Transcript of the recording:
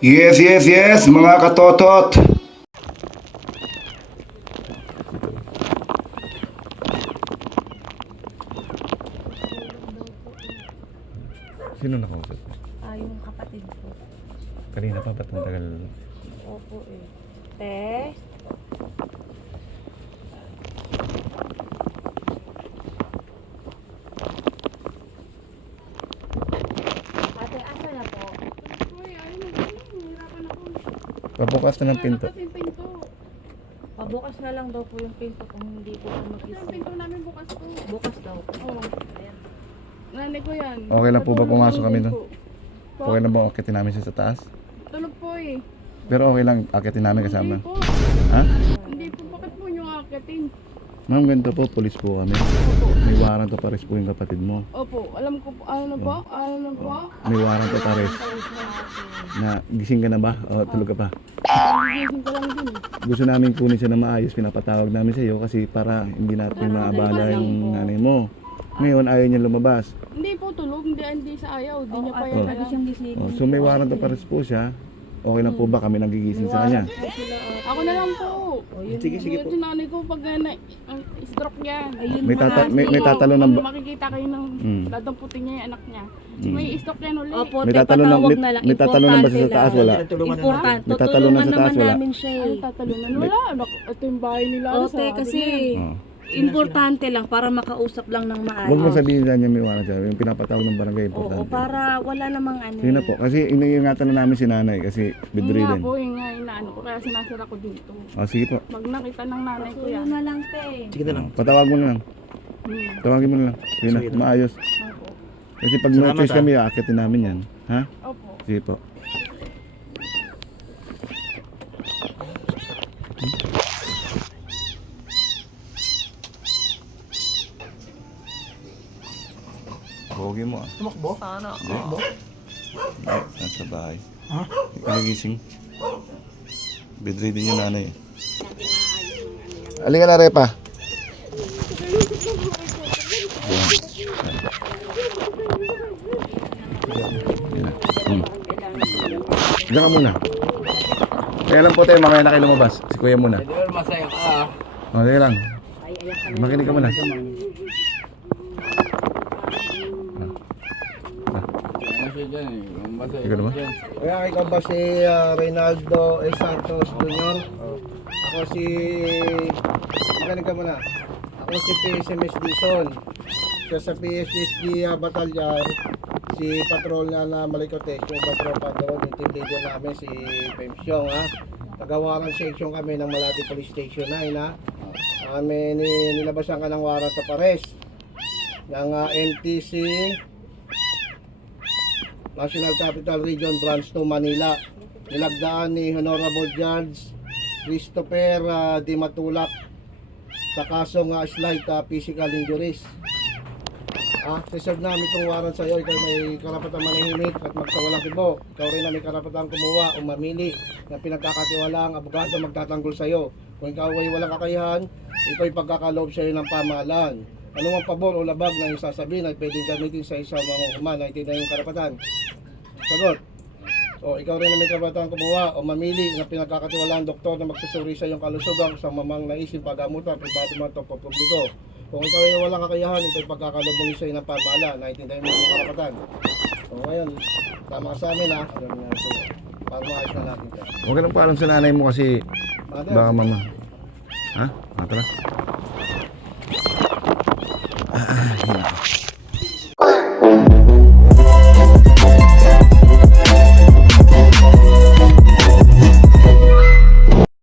Yes, yes, yes, mga katotot. Sino nakausap mo? Yung kapatid ko. Kanina pa ba't ang tagal? Opo eh. Te? Ate, asa na po? Uy, ayun na din. Hirapan ako. Pabukas na ng pinto. Kasi yung pinto. Pabukas na lang daw po yung pinto kung hindi po Yung mag-isip. pinto namin bukas po. Bukas daw. Oo. Nanay ko yan. Okay lang po ba pumasok kami doon? Po. Okay na ba akitin namin siya sa taas? Tulog po eh. Pero okay lang akitin namin kasama. Hindi po. Ha? Hindi po. Bakit po yung akitin? Ma'am, ganito po, pulis po kami. May warrant to pares po yung kapatid mo. Opo. Alam ko po. Ano po? Ano po? May warrant to pares. Na gising ka na ba? O tulog ka pa? Gising ko lang din eh. Gusto namin kunin siya na maayos, pinapatawag namin sa iyo kasi para hindi natin maabala yung nanay mo. Ngayon ayaw niya lumabas. Hindi po tulog. Hindi sa ayaw. Hindi niya pa Oh. yan. Lagi siyang gising. Oh, so may warrant to pares po siya. Okay lang po ba kami nagigising sa kanya? Ako na lang po. Sige po. Yung nanay ko pag stroke niya. Ayun May tatalo ng Makikita kayo ng ladang puti niya yung anak niya. May stroke yan ulit. Opo, May te, tatalon ng patawag na lang. may tatalon ng ba siya sa taas wala? Importante. May tatalon Tutulungan na sa taas, naman wala? namin siya Ay, eh. tatalungan. Wala. Ito yung bahay nila. O, sa te, kasi Oh. importante lang para makausap lang ng maayos. Huwag mo sabihin sa niya may warrant siya. Yung pinapatawag ng barangay Oo, importante. para wala namang ano. Sige na po. Kasi iniingatan na namin si nanay kasi Yun nga bedridden. po, yung nga inaano ko. Kaya sinasara ko dito. Oh, sige po. Pag nakita ng nanay ko Tulo yan. na lang, te. Sige na lang. Patawag mo na lang. Tawagin mo na lang. Sige na, maayos. Opo. Kasi pag no choice kami, aakitin namin yan. Ha? Opo. Sige po. Bogi mo ah. Tumakbo? Tumakbo? Ay, nasa bahay. Ha? Nagising. Bedridden yung nanay. Alin ka na, Repa? Yan na. Diyan ka muna. Kaya lang po tayo, mamaya na kayo lumabas. Si Kuya muna. Masaya ka. O, sige lang. Makinig ka muna. Ikaw naman? Kaya ikaw ba si Reynaldo E. Santos Jr.? Ako si... Makinig ka muna. Ako si PSMS Dison. Siya sa PSSG Batalyan. Si patrol na Malikotes. Yung patropa doon. Yung team leader namin si Pemsyong ha. Tagawaran section kami ng Malati Police Station 9 ha. Nilabasan ka ng warrant of arrest ng MTC National Capital Region Branch 2 Manila. Nilagdaan ni Honorable Judge Christopher Di Matulak sa kasong slight physical injuries. Reserve namin itong warrant sa iyo. Ikaw may karapatang manahimik at magsawalang kibo. Ikaw rin na may karapatang kumuha o mamili ng pinagkakatiwalaang abogado magtatanggol sa iyo. Kung ikaw ay walang kakayahan, ito'y pagkakaloob sa iyo ng pamahalaan. Anumang pabor o labag na isasabihin ay pwedeng gamitin sa isang mangungkuman na itinay yung karapatan. Sagot. O ikaw rin na may karapatang kumuha o mamili ng pinagkakatiwalaan doktor na magsusuri sa iyong kalusugan sa mamang naisip pagamutan, pribado man ito publiko. Kung ikaw ay walang kakayahan, ito'y pagkakalubong sa iyo ng pamahalaan na itinay mo yung karapatan. O ngayon, tama ka sa amin ha. Para maayos na natin ito. Huwag ka lang paalam sa nanay mo kasi Mother, baka mama. Ha? Tara.